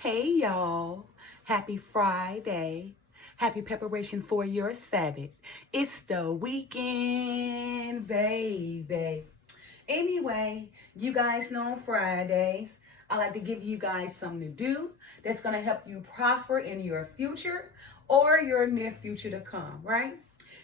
Hey y'all, happy Friday. Happy preparation for your Sabbath. It's the weekend, baby. Anyway, you guys know on Fridays, I like to give you guys something to do that's going to help you prosper in your future or your near future to come, right?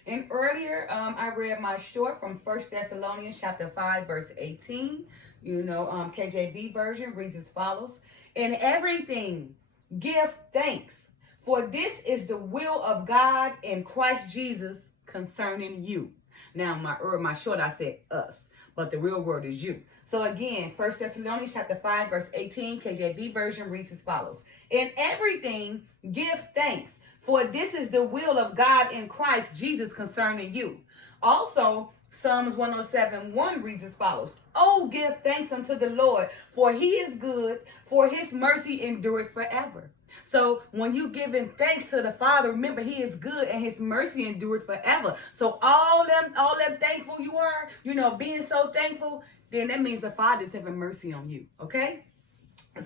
And earlier, I read my short from First Thessalonians chapter 5, verse 18. KJV version reads as follows. In everything, give thanks, for this is the will of God in Christ Jesus concerning you. Now, my short, I said us, but the real word is you. So again, First Thessalonians chapter 5, verse 18, KJV version reads as follows. In everything, give thanks, for this is the will of God in Christ Jesus concerning you. Also, Psalms 107:1 reads as follows. Oh, give thanks unto the Lord, for he is good, for his mercy endureth forever. So when you giving thanks to the Father, remember he is good and his mercy endureth forever. So all them thankful you are, being so thankful, then that means the Father is having mercy on you. Okay?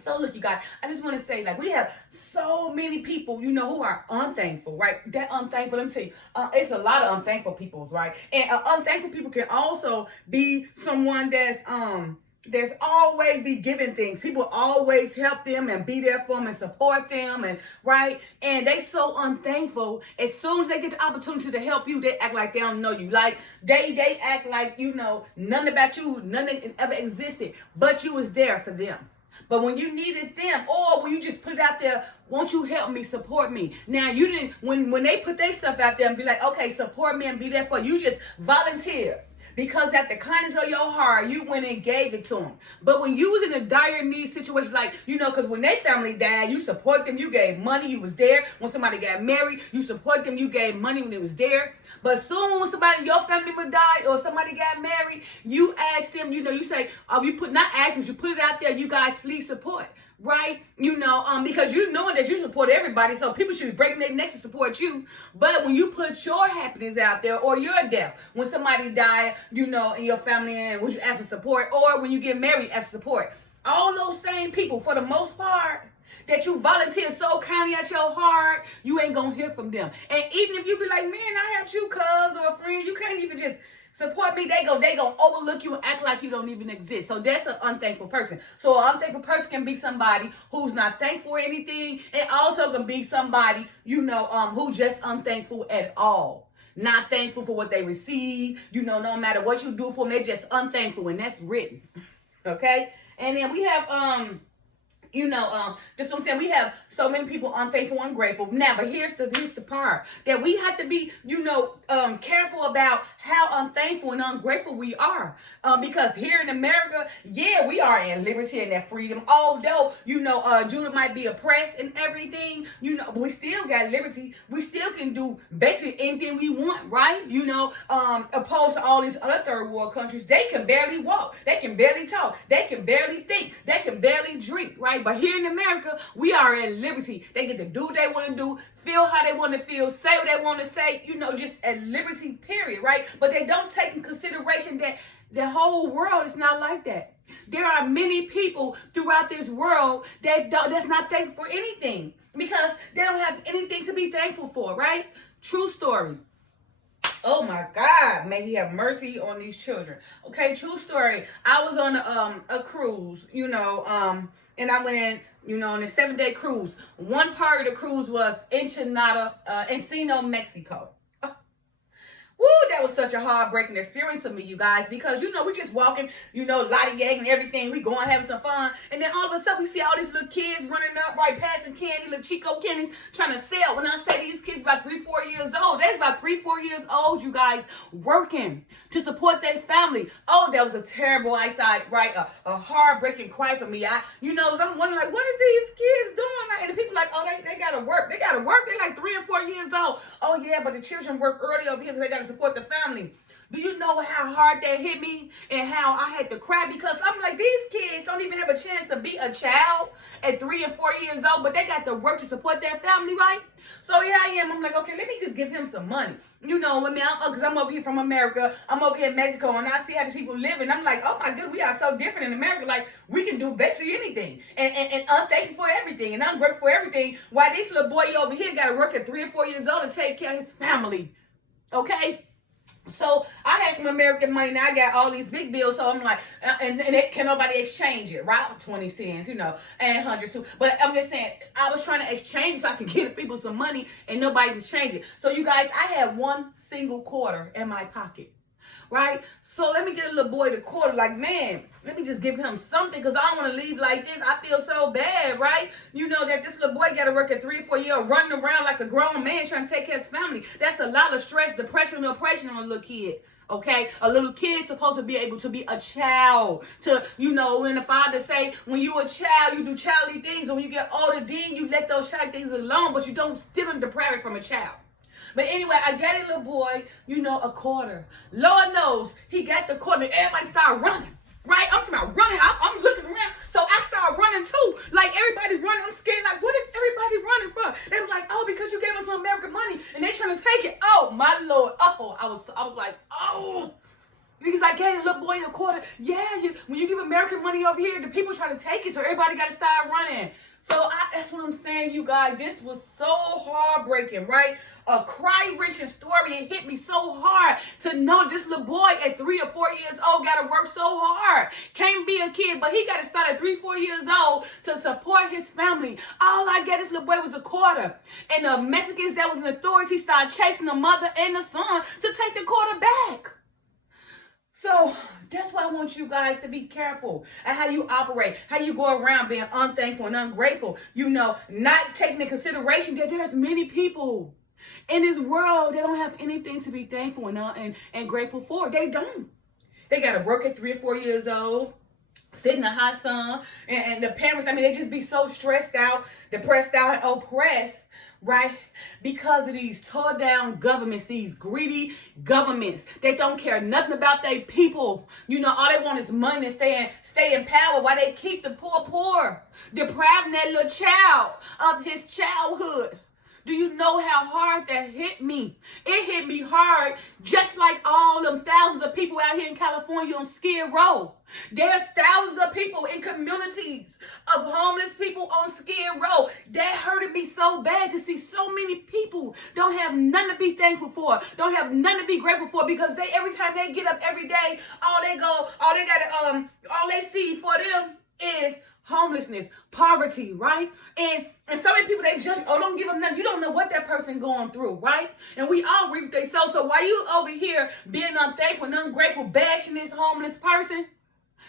So look, you guys, I just want to say, we have so many people, who are unthankful, right? That unthankful, let me tell you, it's a lot of unthankful people, right? And unthankful people can also be someone there's always be giving things. People always help them and be there for them and support them, and right? And they so unthankful. As soon as they get the opportunity to help you, they act like they don't know you. Like they act like nothing about you, nothing ever existed, but you was there for them. But when you needed them, or when you just put it out there, won't you help me, support me? Now, you didn't, when they put their stuff out there and be like, okay, support me and be there for you, just volunteer. Because at the kindness of your heart, you went and gave it to them. But when you was in a dire need situation, because when their family died, you support them, you gave money, you was there. When somebody got married, you support them, you gave money when it was there. But soon when somebody in your family member died or somebody got married, you ask them, you say, not ask them, you put it out there, you guys please support. Right? Because you know that you support everybody, so people should be breaking their necks to support you. But when you put your happiness out there or your death, when somebody died, in your family, and would you ask for support, or when you get married, ask for support. All those same people, for the most part, that you volunteer so kindly at your heart, you ain't gonna hear from them. And even if you be like, man, I helped you, cuz, or a friend, you can't even just support me, they gonna overlook you and act like you don't even exist. So that's an unthankful person. So an unthankful person can be somebody who's not thankful for anything, and also can be somebody, who just unthankful at all. Not thankful for what they receive, no matter what you do for them, they're just unthankful, and that's written. Okay? And then we have that's what I'm saying. We have so many people unthankful, ungrateful. Now, but here's the part that we have to be, careful about how unthankful and ungrateful we are. Because here in America, yeah, we are in liberty and that freedom. Although, Judah might be oppressed and everything, but we still got liberty. We still can do basically anything we want, right? Opposed to all these other third world countries, they can barely walk, they can barely talk, they can barely think, they can barely drink, right? But here in America, we are at liberty. They get to do what they want to do, feel how they want to feel, say what they want to say, just at liberty, period, right? But they don't take in consideration that the whole world is not like that. There are many people throughout this world that's not thankful for anything because they don't have anything to be thankful for, right? True story. Oh my God, may he have mercy on these children. Okay, true story. I was on a cruise, and I went, on a 7-day cruise. One part of the cruise was Encino, Mexico. Woo, that was such a heartbreaking experience for me, you guys, because, we just walking, lollygagging and everything. We going having some fun. And then all of a sudden we see all these little kids running up, right, passing candy, little Chico candies, trying to sell. When I say these kids about 3-4 years old, that's about 3-4 years old, you guys, working to support their family. Oh, that was a terrible eyesight, right? A heartbreaking cry for me. I'm wondering, what is these kids doing? And the people like, oh, they got to work. They got to work. They're like 3 or 4 years old. Oh, yeah, but the children work early over here because they got to support the family. Do you know how hard that hit me and how I had to cry? Because I'm like, these kids don't even have a chance to be a child at 3 and 4 years old, but they got to work to support their family, right? So here I am. I'm like, okay, let me just give him some money. Because I'm over here from America. I'm over here in Mexico, and I see how these people live, I'm like, oh my goodness, we are so different in America. Like, we can do basically anything. And I'm thankful for everything. everything and I'm grateful for everything, while this little boy over here got to work at 3 or 4 years old to take care of his family. Okay? So I had some American money. Now I got all these big bills. So I'm like, and can nobody exchange it, right? 20 cents, and 100 too. But I'm just saying, I was trying to exchange it so I could give people some money, and nobody exchanged it. So you guys, I had one single quarter in my pocket, right? So let me get a little boy the quarter. Like, man, let me just give him something, because I don't want to leave like this. I feel so bad, right? That this little boy got to work at 3 or 4 years, running around like a grown man trying to take care of his family. That's a lot of stress, depression, and oppression on a little kid. Okay, a little kid's supposed to be able to be a child. When the father say, when you a child, you do childly things. When you get older, then you let those child things alone, but you don't steal and deprive it from a child. But anyway, I got a little boy, a quarter. Lord knows he got the quarter. And everybody started running, right? I'm talking about running. I'm looking around. So I started running too. Like, everybody running. I'm scared. Like, what is everybody running for? They were like, oh, because you gave us some American money and they trying to take it. Oh, my Lord. Oh, I was like, oh. Because I gave a little boy a quarter. Yeah, when you give American money over here, the people try to take it, so everybody got to start running. So that's what I'm saying, you guys. This was so heartbreaking, right? A cry-wrenching story. It hit me so hard to know this little boy at 3 or 4 years old got to work so hard. Can't be a kid, but he got to start at 3, 4 years old to support his family. All I got this little boy was a quarter. And the Mexicans that was in authority started chasing the mother and the son to take the quarter back. So that's why I want you guys to be careful at how you operate, how you go around being unthankful and ungrateful, not taking into consideration that there's many people in this world that don't have anything to be thankful and grateful for. They don't. They got to work at 3 or 4 years old, sit in the hot sun, and the parents, they just be so stressed out, depressed out, and oppressed, right? Because of these tore down governments, these greedy governments. They don't care nothing about their people. All they want is money to stay in power while they keep the poor, depriving that little child of his childhood. Do you know how hard that hit me? It hit me hard, just like all them thousands of people out here in California on Skid Row. There's thousands of people in communities of homeless people on Skid Row. That hurted me so bad to see so many people don't have nothing to be thankful for, don't have nothing to be grateful for, because every time they get up every day, all they see for them is homelessness, poverty, right? And so many people, they just, don't give them nothing. You don't know what that person going through, right? And we all reap they sow. So while you over here being unthankful and ungrateful, bashing this homeless person,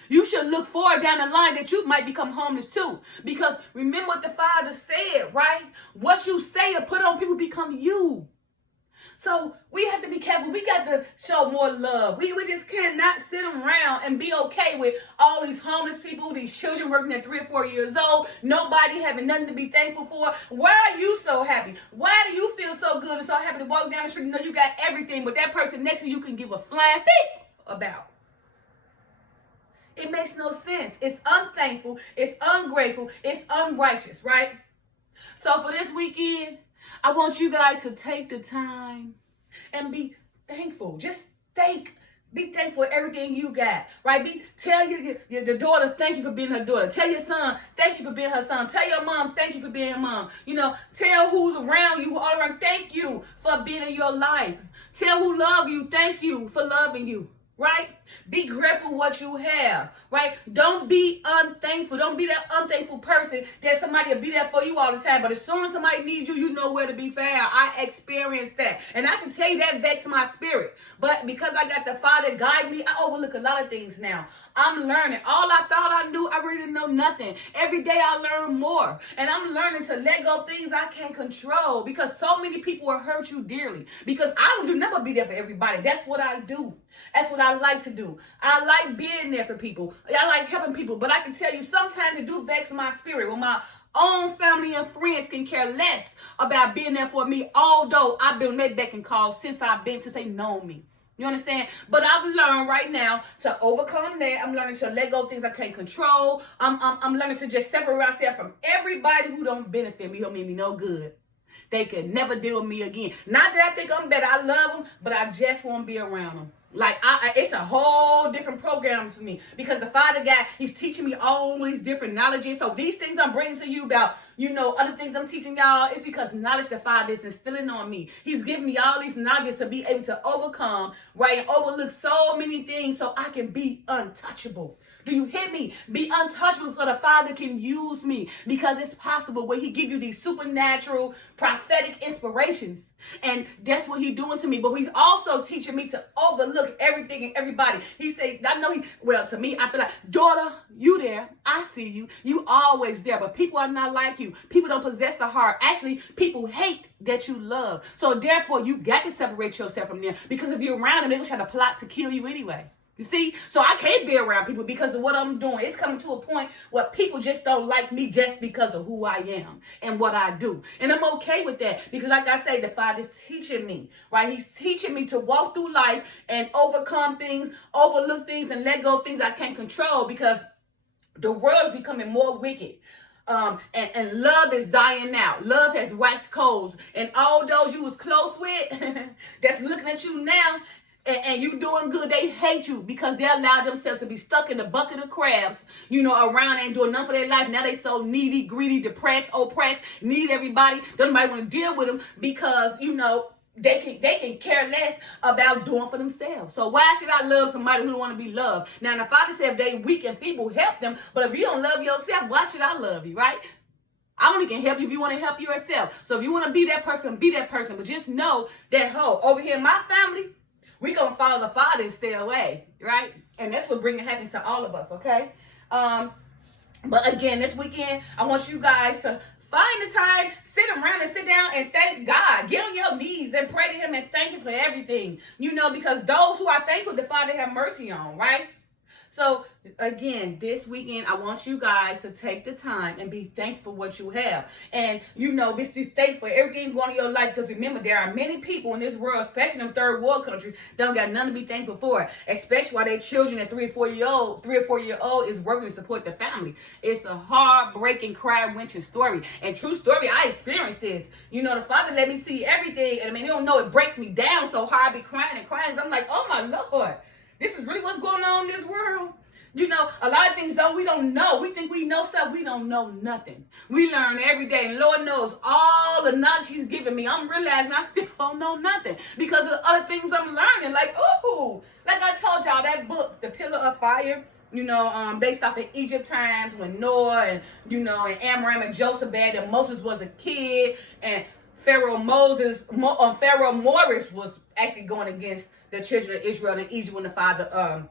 you should look forward down the line that you might become homeless too. Because remember what the Father said, right? What you say or put on people become you. So we have to be careful. We got to show more love. We just cannot sit around and be okay with all these homeless people, these children working at 3 or 4 years old, nobody having nothing to be thankful for. Why are you so happy? Why do you feel so good and so happy to walk down the street and know you got everything, but that person next to you can give a flying beep about? It makes no sense. It's unthankful. It's ungrateful. It's unrighteous, right? So for this weekend, I want you guys to take the time and be thankful. Just be thankful for everything you got, right? Tell your daughter, thank you for being her daughter. Tell your son, thank you for being her son. Tell your mom, thank you for being her mom. Tell who's around you, all around, thank you for being in your life. Tell who love you, thank you for loving you. Right? Be grateful what you have, right? Don't be unthankful. Don't be that unthankful person that somebody will be there for you all the time. But as soon as somebody needs you, you know where to be found. I experienced that. And I can tell you that vexed my spirit. But because I got the Father guide me, I overlook a lot of things now. I'm learning. All I thought I knew, I really didn't know nothing. Every day I learn more. And I'm learning to let go of things I can't control, because so many people will hurt you dearly. Because I do never be there for everybody. That's what I do. That's what I like to do. I like being there for people. I like helping people. But I can tell you, sometimes it do vex my spirit when my own family and friends can care less about being there for me, although I've been on their beck and call since they know me. You understand? But I've learned right now to overcome that. I'm learning to let go of things I can't control. I'm learning to just separate myself from everybody who don't benefit me, who don't mean me no good. They could never deal with me again. Not that I think I'm better. I love them, but I just won't be around them. Like, it's a whole different program for me, because the Father God, He's teaching me all these different knowledges. So these things I'm bringing to you about, other things I'm teaching y'all, it's because knowledge the Father is instilling on me. He's giving me all these knowledge to be able to overcome, right, and overlook so many things so I can be untouchable. Do you hear me? Be untouchable so the Father can use me, because it's possible where he give you these supernatural prophetic inspirations. And that's what he's doing to me. But he's also teaching me to overlook everything and everybody. He said, to me, I feel like, daughter, you there. I see you. You always there. But people are not like you. People don't possess the heart. Actually, people hate that you love. So therefore, you got to separate yourself from them. Because if you're around them, they're going to try to plot to kill you anyway. You see? So I can't be around people because of what I'm doing. It's coming to a point where people just don't like me just because of who I am and what I do. And I'm okay with that because, like I say, the Father's teaching me, right? He's teaching me to walk through life and overcome things, overlook things, and let go of things I can't control, because the world is becoming more wicked. And love is dying out. Love has waxed cold. And all those you was close with that's looking at you now, and you doing good, they hate you because they allow themselves to be stuck in the bucket of crabs, around, ain't doing nothing for their life. Now they so needy, greedy, depressed, oppressed, need everybody. Don't nobody want to deal with them because, they can care less about doing for themselves. So why should I love somebody who don't want to be loved? Now, the Father said if they weak and feeble, help them. But if you don't love yourself, why should I love you, right? I only can help you if you want to help yourself. So if you want to be that person, be that person. But just know that, over here in my family, we're going to follow the Father and stay away, right? And that's what brings happiness to all of us, okay? But again, this weekend, I want you guys to find the time, sit around and sit down and thank God. Get on your knees and pray to him and thank him for everything. Because those who are thankful, the Father have mercy on, right? So, again, this weekend, I want you guys to take the time and be thankful for what you have. And, be thankful for everything going on in your life. Because remember, there are many people in this world, especially in them third world countries, don't got nothing to be thankful for. Especially while their children at 3 or 4 year old is working to support the family. It's a heartbreaking, cry-wrenching story. And true story, I experienced this. The Father let me see everything. And you don't know, it breaks me down so hard. I be crying and crying. So I'm like, oh my Lord. This is really what's going on in this world. A lot of things we don't know. We think we know stuff. We don't know nothing. We learn every day. And Lord knows all the knowledge he's giving me. I'm realizing I still don't know nothing because of the other things I'm learning. Like I told y'all, that book, The Pillar of Fire, based off of Egypt times when Noah and Amram and Joseph and Moses was a kid, and Pharaoh Morris was actually going against the children of Israel in Egypt when the Father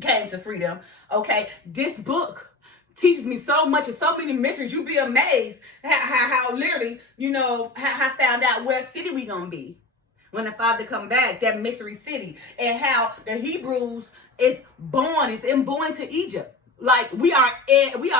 came to free them. Okay, this book teaches me so much and so many mysteries. You'd be amazed how literally, how I found out where city we gonna be when the Father come back, that mystery city, and how the Hebrews is born to Egypt. Like we are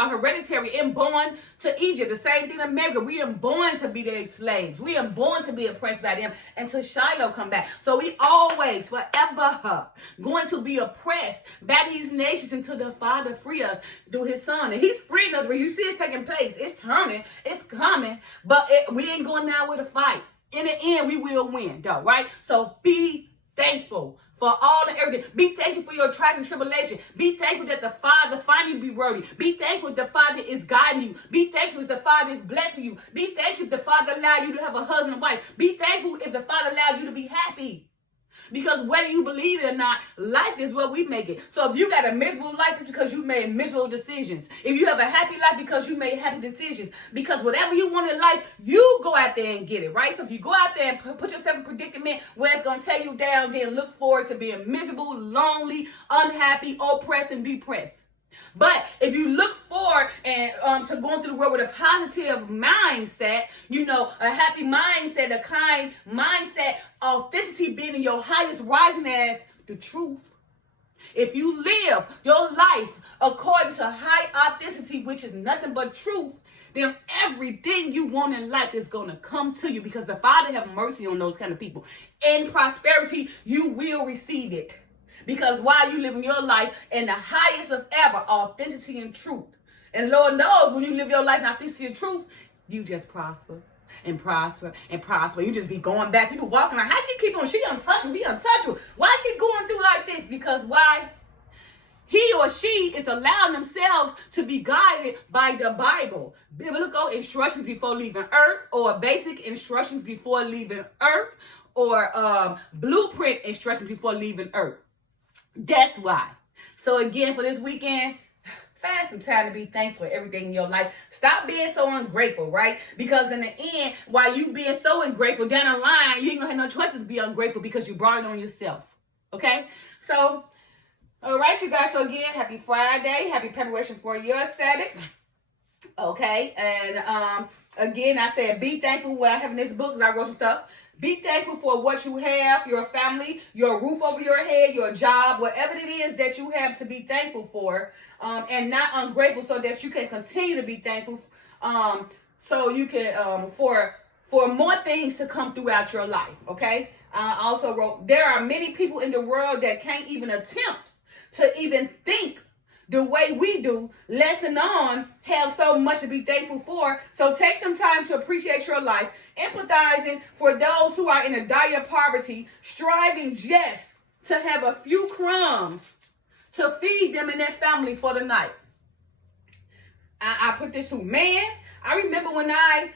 hereditary and born to Egypt. The same thing in America. We are born to be their slaves. We are born to be oppressed by them until Shiloh come back. So we always, forever, going to be oppressed by these nations until the Father free us through his Son. And he's freeing us. When you see it's taking place, it's turning, it's coming. But we ain't going nowhere to fight. In the end, we will win, though, right? So be thankful for all the everything. Be thankful for your trials and tribulation. Be thankful that the Father find you to be worthy. Be thankful that the Father is guiding you. Be thankful if the Father is blessing you. Be thankful if the Father allowed you to have a husband and wife. Be thankful if the Father allowed you to be happy. Because whether you believe it or not, life is what we make it. So if you got a miserable life, it's because you made miserable decisions. If you have a happy life, because you made happy decisions. Because whatever you want in life, you go out there and get it, right? So if you go out there and put yourself in a predicament where it's going to tear you down, then look forward to being miserable, lonely, unhappy, oppressed, and depressed. But if you look forward and to going through the world with a positive mindset, a happy mindset, a kind mindset, authenticity being in your highest rising as the truth. If you live your life according to high authenticity, which is nothing but truth, then everything you want in life is going to come to you because the Father have mercy on those kind of people. In prosperity, you will receive it. Because while you living your life in the highest of ever, authenticity and truth. And Lord knows when you live your life in authenticity and truth, you just prosper and prosper and prosper. You just be going back. People walking like, how she keep on? She untouchable, be untouchable. Why is she going through like this? Because why? he or she is allowing themselves to be guided by the Bible. Biblical instructions before leaving earth, or basic instructions before leaving earth, or blueprint instructions before leaving earth. That's why. So again, for this weekend, find some time to be thankful for everything in your life. Stop being so ungrateful, right? Because in the end, while you being so ungrateful, down the line, you ain't gonna have no choice to be ungrateful because you brought it on yourself. Okay? So, all right, you guys. So again, happy Friday. Happy preparation for your Sabbath. Okay? And again, I said be thankful for what I have in this book, because I wrote some stuff. Be thankful for what you have, your family, your roof over your head, your job, whatever it is that you have to be thankful for, and not ungrateful, so that you can continue to be thankful, so you can for more things to come throughout your life. Okay. I also wrote, there are many people in the world that can't even attempt to even think the way we do, less alone have so much to be thankful for. So take some time to appreciate your life, empathizing for those who are in a dire poverty, striving just to have a few crumbs to feed them and their family for the night. I put this to, man, I remember when I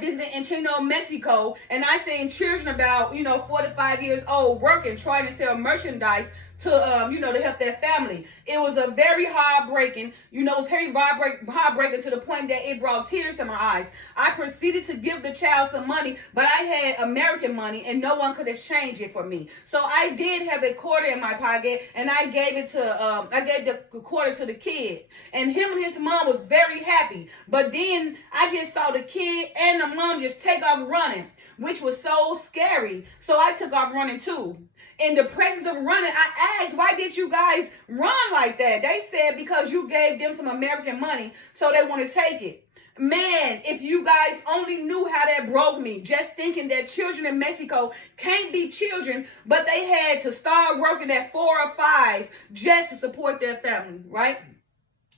visited in Chino, Mexico, and I seen children about 4 to 5 years old working, trying to sell merchandise to to help their family. It was a very heartbreaking, it was very heartbreaking to the point that it brought tears to my eyes. I proceeded to give the child some money, but I had American money and no one could exchange it for me. So I did have a quarter in my pocket, and I gave the quarter to the kid, and him and his mom was very happy. But then I just saw the kid and the mom just take off running, which was so scary. So I took off running too. In the presence of running, I asked, why did you guys run like that? They said, because you gave them some American money, so they want to take it. Man, if you guys only knew how that broke me, just thinking that children in Mexico can't be children, but they had to start working at 4 or 5 just to support their family, right?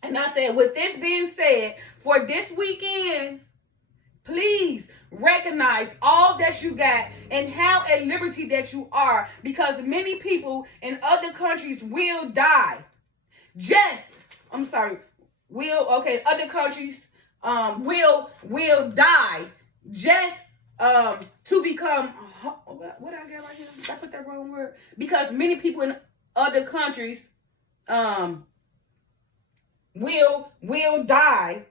And I said, with this being said, for this weekend, please recognize all that you got and how at liberty that you are, because many people in other countries will die. Other countries will die just to become, what I got right here? Did I put that wrong word? Because many people in other countries will die.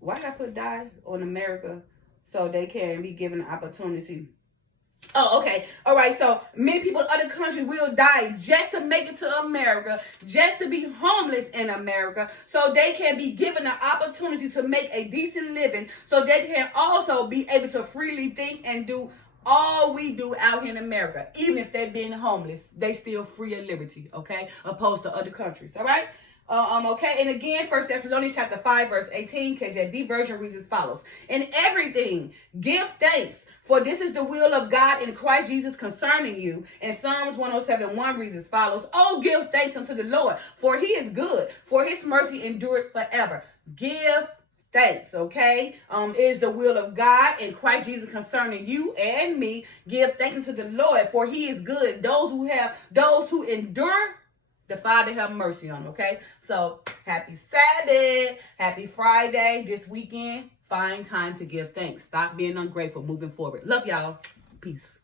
Why did I put die on America? So they can be given an opportunity. Oh, okay. All right. So many people in other countries will die just to make it to America, just to be homeless in America, so they can be given an opportunity to make a decent living, so they can also be able to freely think and do all we do out here in America. Even if they've been homeless, they still free at liberty, okay? Opposed to other countries, all right? Okay, and again, 1 Thessalonians chapter 5, verse 18, KJV version reads as follows. In everything, give thanks, for this is the will of God in Christ Jesus concerning you. And Psalms 107:1 reads as follows. Oh, give thanks unto the Lord, for he is good, for his mercy endureth forever. Give thanks, okay? Is the will of God in Christ Jesus concerning you and me. Give thanks unto the Lord, for he is good. Those who endure, the Father have mercy on, okay? So, happy Sabbath, happy Friday. This weekend, find time to give thanks. Stop being ungrateful moving forward. Love y'all. Peace.